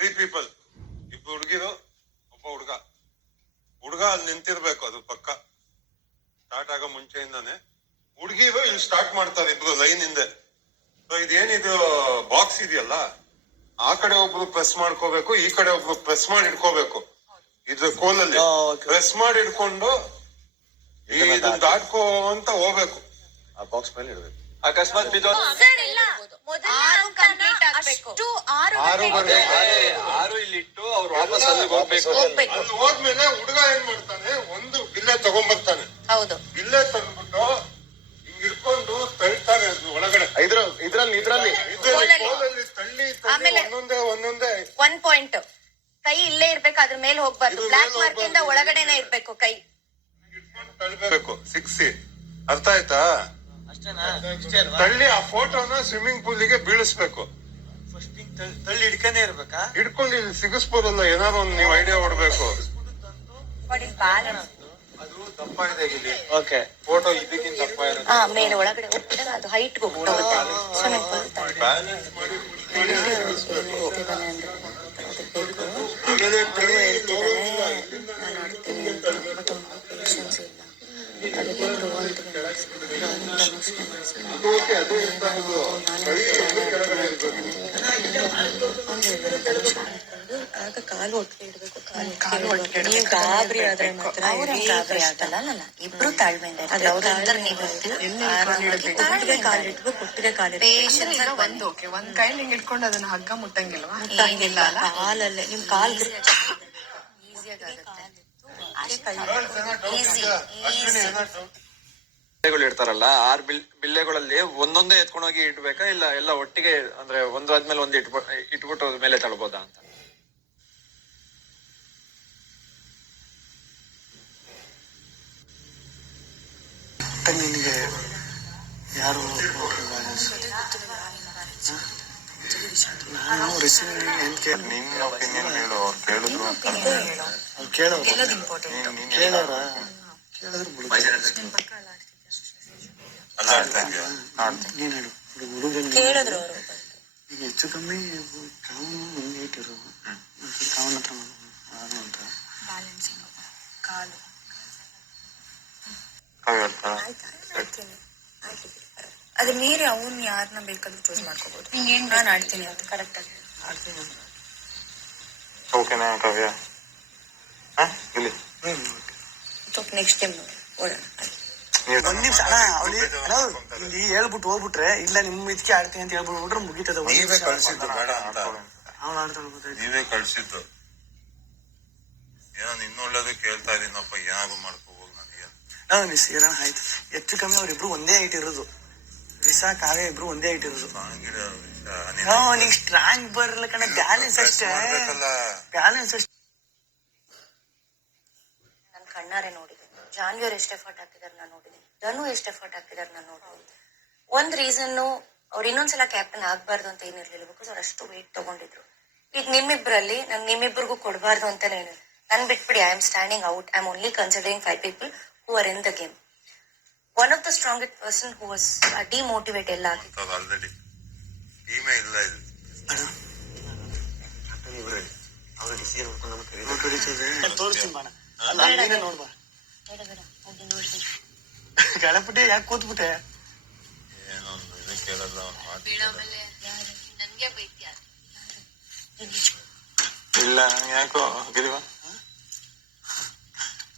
3 people, ಇಬ್ರು ಹುಡುಗಿರು, ಒಬ್ಬ ಹುಡುಗ ಅಲ್ಲಿ ನಿಂತಿರ್ಬೇಕು. ಅದು ಪಕ್ಕ ಸ್ಟಾರ್ಟ್ ಆಗೋ ಮುಂಚೆಯಿಂದಾನೆ ಹುಡುಗಿರು ಇಲ್ಲಿ ಸ್ಟಾರ್ಟ್ ಮಾಡ್ತಾರೆ, ಇಬ್ರು ಲೈನ್ ಹಿಂದೆ. ಸೊ ಇದೇನಿದು ಬಾಕ್ಸ್ ಇದೆಯಲ್ಲ, ಆ ಕಡೆ ಒಬ್ರು ಪ್ರೆಸ್ ಮಾಡ್ಕೋಬೇಕು, ಈ ಕಡೆ ಒಬ್ರು ಪ್ರೆಸ್ ಮಾಡಿ ಇಟ್ಕೋಬೇಕು. ಇದು ಕೋಲಲ್ಲಿ ಪ್ರೆಸ್ ಮಾಡಿ ಇಟ್ಕೊಂಡು ಇದನ್ನ ದಾಟ್ಕೋ ಅಂತ ಹೋಗ್ಬೇಕು. ಆ ಬಾಕ್ಸ್ ಮೇಲೆ ಇಡ್ಬೇಕು. ಅಕಸ್ಮಾತ್ ಬಿದ್ದು ಆರು ಇಲ್ಲಿಟ್ಟು ಅವ್ರು ವಾಪಸ್ ಅಲ್ಲಿಗೆ ಹೋಗ್ಬೇಕು. ಅಲ್ಲಿ ಹೋದ್ಮೇಲೆ ಹುಡುಗ ಏನ್ ಮಾಡ್ತಾನೆ, ಒಂದು ಬಿಲ್ಲೆ ತಗೊಂಡ್ಬರ್ತಾನೆ. ಹೌದು, ಬಿಲ್ಲೆ ತಂದ್ಬಿಟ್ಟು ಹಿಂಗ್ ಇಟ್ಕೊಂಡು ತಳ್ತಾರೆ ಒಳಗಡೆ. ಇದ್ರಲ್ಲಿ ತಳ್ಳಿ ಆಮೇಲೆ ಒಂದೊಂದೇ 1 ಪಾಯಿಂಟ್ ಕೈ ಇಲ್ಲೇ ಇರ್ಬೇಕು, ಅದ್ರ ಮೇಲೆ ಹೋಗ್ಬಾರ್ದು. ಬ್ಲಾಕ್ ಮಾರ್ಕ್ ಇಂದ ಒಳಗಡೆನೆ ಇರ್ಬೇಕು ಕೈ. ತಳ್ಬೇಕು, ಸಿಕ್ಸಿ. ಅರ್ಥ ಆಯ್ತಾ? ತಳ್ಳಿ ಆ ಫೋಟೋನ ಸ್ವಿಮ್ಮಿಂಗ್ ಪೂಲಿಗೆ ಬೀಳಿಸ್ಬೇಕು. ತಳ್ಳಿ ಹಿಡ್ಕೊಂಡೇ ಇರ್ಬೇಕಾ? ಹಿಡ್ಕೊಂಡು ಇಲ್ಲಿ ಸಿಗಿಸ್ಬೋದಲ್ಲ, ಏನಾದ್ರು ಒಂದು ನೀವು ಐಡಿಯಾ ಕೊಡ್ಬೇಕು. ಅದು ದಪ್ಪ ಇದೆ ಇಲ್ಲಿ. ಓಕೆ, ಫೋಟೋ ಇದಕ್ಕಿಂತ ದಪ್ಪ ಇರುತ್ತೆ. ಮೇಲೆ ಒಳಗಡೆ ಹೋಗ್ಬಿಟ್ಟಾಗ ಅದು ಹೈಟ್ ಹೋಗುತ್ತೆ. ಬ್ಯಾಲೆನ್ಸ್ ಮಾಡಿ ಆಗ ಕಾಲು ಒಟ್ಟಿಗೆ ಇಡ್ಬೇಕು. ನೀವು ಗಾಬರಿ ಆದ್ರೆ ಮಾತ್ರ ಇಬ್ರು ತಾಳ್ಮೆಯಿಂದ ಕೊಟ್ಟಿಗೆ ಕಾಲಿಟ್ಬೇಕು. ಕೊಟ್ಟಿಗೆ ಕಾಲಿಟ್ಟು ಒಂದ್ ಕೈಲಿ ಹಿಂಗ್ ಇಟ್ಕೊಂಡು ಅದನ್ನ ಹಗ್ಗ ಮುಟ್ಟಂಗಿಲ್ವಾ? ಕಾಲಲ್ಲೇ ನಿಮ್ ಕಾಲ್ ಬಿಲ್ಲೆಗಳು ಇಡ್ತಾರಲ್ಲ, 6 ಬಿಲ್ಲೆಗಳಲ್ಲಿ ಒಂದೊಂದೇ ಎತ್ಕೊಂಡೋಗಿ ಇಡ್ಬೇಕಾ, ಇಲ್ಲ ಎಲ್ಲ ಒಟ್ಟಿಗೆ ಅಂದ್ರೆ ಒಂದು ಆದ್ಮೇಲೆ ಒಂದು ಇಟ್ಬಿಟ್ಟು ಮೇಲೆ ತಳ್ಬೋದಾ ಅಂತ? ನಿನಗೆ ಯಾರು ನಾನು ನಿನ್ನ ಒಪಿನಿಯನ್ ಹೇಳು. ಅವ್ರು ಕೇಳಿದ್ರು ಅಂತ ಕೇಳೋರ ನೀನ್ ಹೇಳು. ಹುಡುಗನಿಗೆ ಈಗ ಹೆಚ್ಚು ಕಮ್ಮಿ ಕಾವನು ಒಂದು ಇಟ್ಟಿರು, ಕಾವನ ಹತ್ರ ಅಂತ ಅದ್ರ ಮೀರಿ ಅವನ್ ಯಾರನ್ನ ಬೇಕಾದ್ರೂ ಚೂಸ್ ಮಾಡ್ಕೋಬಹುದು. ನಾನು ಆಡ್ತೀನಿ ಅಂತ ಕರೆಕ್ಟ್ ಆಗಿ ಆಡ್ತೀನಿ. ಓಕೆನಾ ಕಾವ್ಯ? ಇಲ್ಲಿ ನೆಕ್ಸ್ಟ್ ಟೈಮ್ ಒಂದ್ ನಿಮಿಷ ಇಲ್ಲಿ ಹೇಳ್ಬಿಟ್ಟು ಹೋಗ್ಬಿಟ್ರೆ, ಇಲ್ಲ ನಿಮ್ ಇದಕ್ಕೆ ಆಡ್ತೀನಿ ಅಂತ ಹೇಳ್ಬಿಟ್ರೆ ಮುಗಿತದ. ನೀವೇ ಕಳ್ಸಿದ್ದು ಬೇಡ ಅಂತ. ಅವ್ನು ಆಡ್ತಾನೆ, ನೀವೇ ಕಳ್ಸಿದ್ದು. ಏನೋ ನಿನ್ನೊಳ್ಳೇದು ಕೇಳ್ತಾ ಇದೀನಪ್ಪ, ಏನಾದ್ರು ಮಾಡ್ಕೋಬಹುದು ನನಗೆ. ಸೇರೋಣ ಆಯ್ತು. ಹೆಚ್ಚು ಕಮ್ಮಿ ಅವ್ರಿಬ್ರು ಒಂದೇ ಐಟ್ ಇರೋದು. ವಿಸಾ ಕಾವ್ಯ ಇಬ್ರು ಒಂದೇ ಐಟ್ ಇರೋದು. ನಿಂಗೆ ಸ್ಟ್ರಾಂಗ್ ಬರಲ್ಲ ಕಣ, ಬ್ಯಾಲೆನ್ಸ್ ಅಷ್ಟೇ. ಬ್ಯಾಲೆನ್ಸ್ ಅಷ್ಟೇ. ನನ್ ಕಣ್ಣಾರೆ ನೋಡಿದೆ. ಜಾನ್ವಿಯರ್ ಎಷ್ಟು ಎಫರ್ಟ್ ಹಾಕಿದಾರೆ ನಾನು ನೋಡಿದ್ದೀನಿ. ಧನು ಎಷ್ಟು ಎಫರ್ಟ್ ಹಾಕಿದಾರೆ ನಾನು ನೋಡಿದ್ದೀನಿ. ಒಂದ್ ರೀಸನ್ನು ಅವ್ರು ಇನ್ನೊಂದ್ಸಲ ಕ್ಯಾಪ್ಟನ್ ಆಗ್ಬಾರ್ದು ಅಂತ ಏನಿರ್ಲಿಲ್ಲ, ಬಿಕಾಸ್ ಅವ್ರು ಅಷ್ಟು ವೇಟ್ ತಗೊಂಡಿದ್ರು. ಈಗ ನಿಮ್ಮಿಬ್ರಲ್ಲಿ ನಾನು ನಿಮ್ಮಿಬ್ರಿಗೂ ಕೊಡಬಾರ್ದು ಅಂತಾನೆ ಏನಿಲ್ಲ. ನನ್ ಬಿಟ್ಬಿಡಿ, I am standing out. I am only considering 5 people who are in the game. One of the strongest person who was demotivate ಎಲ್ಲ ಆಗಿತ್ತು. ಆಲ್ರೆಡಿ ಟೀಮೇ ಇಲ್ಲ ಇದು. ಗಣಪತಿ ಯಾಕೆ ಕೂತ್ಬಿಟ್ಟೆ? ಏನೊಂದು ಇದು ಕೇಳಲ್ಲ ಇಲ್ಲ. ಯಾಕೋ ಗಿರಿವಾ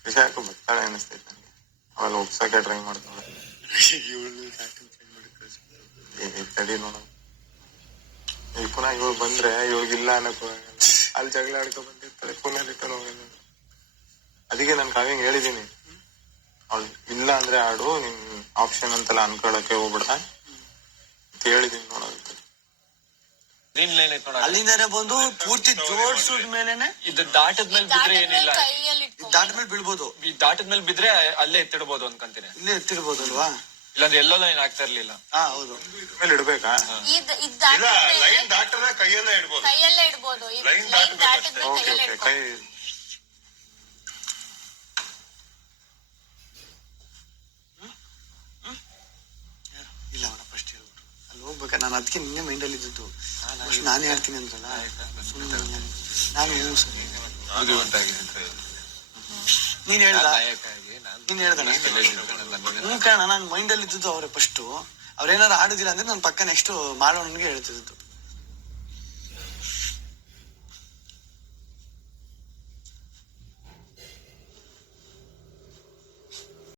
ವಿಷಯ ಯಾಕೋ ಬರ್ತಾಳೆ ಅನಿಸ್ತೈತೆ ನನಗೆ. ಅವೆಲ್ಲ ಒಪ್ಸಕ್ಕೆ ಟ್ರೈ ಮಾಡ್ತಾಳೆ. ತಡಿ ನೋಡ, ಈಗ ಪುನಃ ಇವಾಗ ಬಂದ್ರೆ ಇವಾಗಿಲ್ಲ ಅನ್ನಕ್ ಅಲ್ಲಿ ಜಗಳ ಆಡ್ಕೊ ಬಂದಿರ್ತಾಳೆ, ಪುನಃ ರಿಟರ್ನ್ ಹೋಗೋದು. ಅದಕ್ಕೆ ನಾನು ಕಾವ್ಯಂಗ್ ಹೇಳಿದೀನಿ, ಅವಳು ಇಲ್ಲ ಅಂದ್ರೆ ಆಡು, ನಿನ್ ಆಪ್ಷನ್ ಅಂತೆಲ್ಲ ಅನ್ಕೊಳಕ್ಕೆ ಹೋಗ್ಬಿಡ ಅಂತ ಹೇಳಿದೀನಿ. ನೋಡೋದಕ್ಕೆ ಅಲ್ಲಿಂದಾನೆ ಬಂದು ಪೂರ್ತಿ ಜೋಡ್ಸಿದ ಮೇಲೆನೆ ಇದು ದಾಟದ್ಮೇಲೆ ಬಿದ್ರೆ ಏನಿಲ್ಲ, ದಾಟದ್ಮೇಲೆ ಬೀಳ್ಬೋದು. ದಾಟದ್ಮೇಲೆ ಬಿದ್ರೆ ಅಲ್ಲೇ ಎತ್ತಿಡ್ಬೋದು ಅನ್ಕೊಂತೀನಿ. ಇಲ್ಲೇ ಎತ್ತಿರ್ಬೋದಲ್ವಾ? ಇಲ್ಲಾಂದ್ರೆ ಎಲ್ಲೋ ಲೈನ್ ಆಗ್ತಾ ಇರ್ಲಿಲ್ಲ. ಹೌದು. ಮೇಲೆ ಇಡ್ಬೇಕಾ? ಲೈನ್ ದಾಟದ ಕೈಯಲ್ಲೇ ಇಡ್ಬೋದು. ಲೈನ್ ದಾಟಬೇಕು. ಕೈ ಇಲ್ಲ ಅವನ ಫಸ್ಟ್ ಹೇಳ್ಬಿಟ್ಟು ಅಲ್ಲಿ ಹೋಗ್ಬೇಕಾ. ನಾನು ಅದಕ್ಕೆ ನಿನ್ನೆ ಮೈಂಡಲ್ಲಿ ಇದ್ದದ್ದು. ನಾನು ಹೇಳ್ತೀನಿ ಅಂದ್ರಲ್ಲ ನಾನು ನೀನ್ ಹೇಳ್ದ ಹ್ಞೂ ಕಾರಣ ನಾನು ಮೈಂಡಲ್ಲಿ ಇದ್ದದ್ದು ಅವ್ರೆ ಫಸ್ಟು ಅವ್ರೇನಾರು ಆಡುದಿಲ್ಲ ಅಂದ್ರೆ ನಾನು ಪಕ್ಕ ನೆಕ್ಸ್ಟ್ ಮಾಡೋನಿಗೆ ಹೇಳ್ತಿದ್ದು